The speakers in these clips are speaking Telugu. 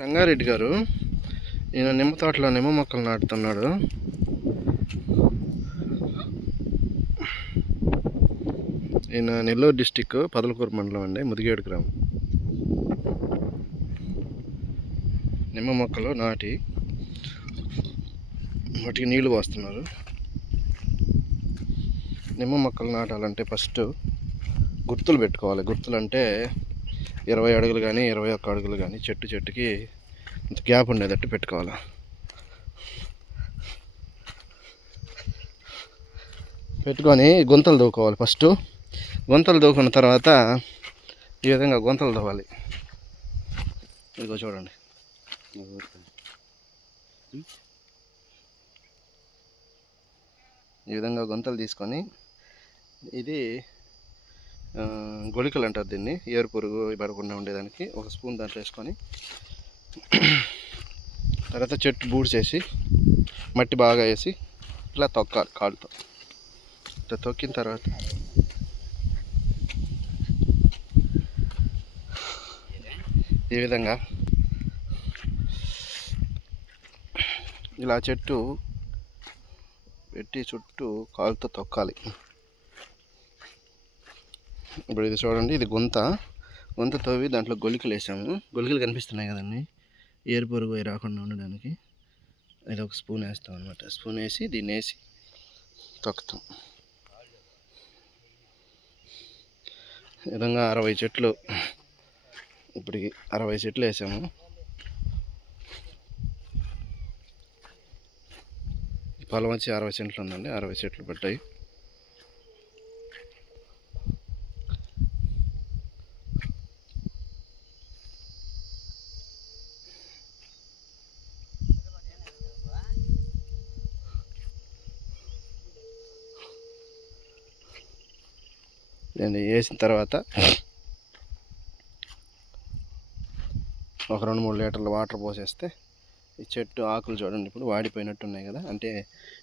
రంగారెడ్డి గారు ఈయన నిమ్మ తోటలో నిమ్మ మొక్కలు నాటుతున్నాడు. ఈయన నెల్లూరు డిస్టిక్ పదలకూరు మండలం అండి, ముదిగేడు గ్రామం. నిమ్మ మొక్కలు నాటి వాటికి నీళ్లు పోస్తున్నారు. నిమ్మ మొక్కలు నాటాలంటే ఫస్ట్ గుర్తులు పెట్టుకోవాలి. గుర్తులు అంటే 20 అడుగులు కానీ 21 అడుగులు కానీ చెట్టుకి ఇంత గ్యాప్ ఉండేటట్టు పెట్టుకోవాలి. పెట్టుకొని గుంతలు దూకోవాలి. ఫస్ట్ గుంతలు దూకున్న తర్వాత ఈ విధంగా గుంతలు దవ్వాలి. ఇదిగో చూడండి, ఈ విధంగా గుంతలు తీసుకొని, ఇది గొలికలు అంటారు దీన్ని, ఏరు పురుగు పడకుండా ఉండేదానికి ఒక స్పూన్ దాంట్లో వేసుకొని తర్వాత చెట్టు బూడ్చేసి మట్టి బాగా వేసి ఇట్లా తొక్కాలి కాలుతో. ఇట్లా తొక్కిన తర్వాత ఈ విధంగా ఇలా చెట్టు పెట్టి చుట్టూ కాలుతో తొక్కాలి. ఇప్పుడు ఇది చూడండి, ఇది గుంత తవ్వి దాంట్లో గొలికలు వేసాము. గొలికలు కనిపిస్తున్నాయి కదండి, ఏరు పురుగు రాకుండా ఉండడానికి. ఇది ఒక స్పూన్ వేస్తాం అనమాట. స్పూన్ వేసి దీన్ని వేసి తొక్కుతాం. ఈ విధంగా 60 చెట్లు, ఇప్పటికి 60 చెట్లు వేసాము. పొలం వచ్చి 60 సెంట్లు ఉందండి, 60 చెట్లు పడ్డాయి. దీన్ని వేసిన తర్వాత ఒక 2-3 లీటర్ల వాటర్ పోసేస్తే ఈ చెట్టు ఆకులు చూడండి ఇప్పుడు వాడిపోయినట్టు ఉన్నాయి కదా, అంటే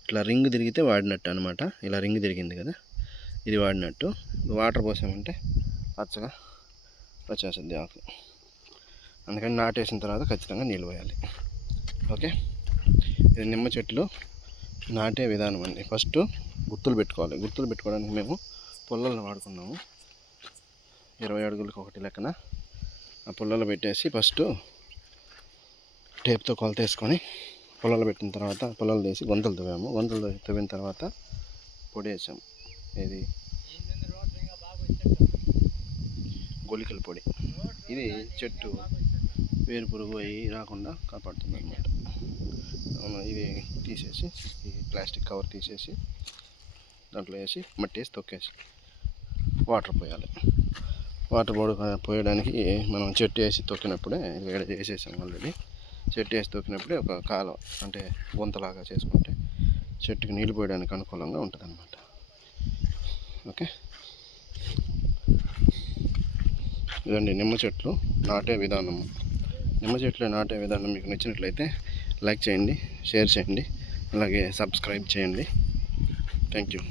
ఇట్లా రింగ్ తిరిగితే వాడినట్టు అనమాట. ఇలా రింగ్ తిరిగింది కదా, ఇది వాడినట్టు. వాటర్ పోసామంటే పచ్చగా వచ్చేస్తుంది ఆకు. అందుకని నాటేసిన తర్వాత ఖచ్చితంగా నీళ్ళు పోయాలి. ఓకే, ఇది నిమ్మ చెట్లు నాటే విధానం అండి. ఫస్ట్ గుర్తులు పెట్టుకోవాలి. గుర్తులు పెట్టుకోవడానికి మేము పుల్లలను వాడుకున్నాము. 20 అడుగులకు ఒకటి లెక్కన ఆ పుల్లలు పెట్టేసి ఫస్ట్ టేప్తో కొలత వేసుకొని పొలాలు పెట్టిన తర్వాత పొలాలు తీసి గుంతలు తవ్వాము. గుంతలు తవ్విన తర్వాత పొడి వేసాము. ఇది గొలికల పొడి. ఇది చెట్టు వేరు పురుగు అవి రాకుండా కాపాడుతుంది అన్నమాట. ఇది తీసేసి ఈ ప్లాస్టిక్ కవర్ తీసేసి దాంట్లో వేసి మట్టి వేసి తొక్కేసి వాటర్ పోయాలి. వాటర్ పోయడానికి మనం చెట్టు వేసి తొక్కినప్పుడే వేడి వేసేసాం ఆల్రెడీ. చెట్టు వేసి తొక్కినప్పుడే ఒక కాలం అంటే గుంతలాగా చేసుకుంటే చెట్టుకి నీళ్ళు పోయడానికి అనుకూలంగా ఉంటుంది అన్నమాట. ఓకే, ఇదండి నిమ్మ చెట్లు నాటే విధానం. నిమ్మ చెట్లు నాటే విధానం మీకు నచ్చినట్లయితే లైక్ చేయండి, షేర్ చేయండి, అలాగే సబ్స్క్రైబ్ చేయండి. Thank you.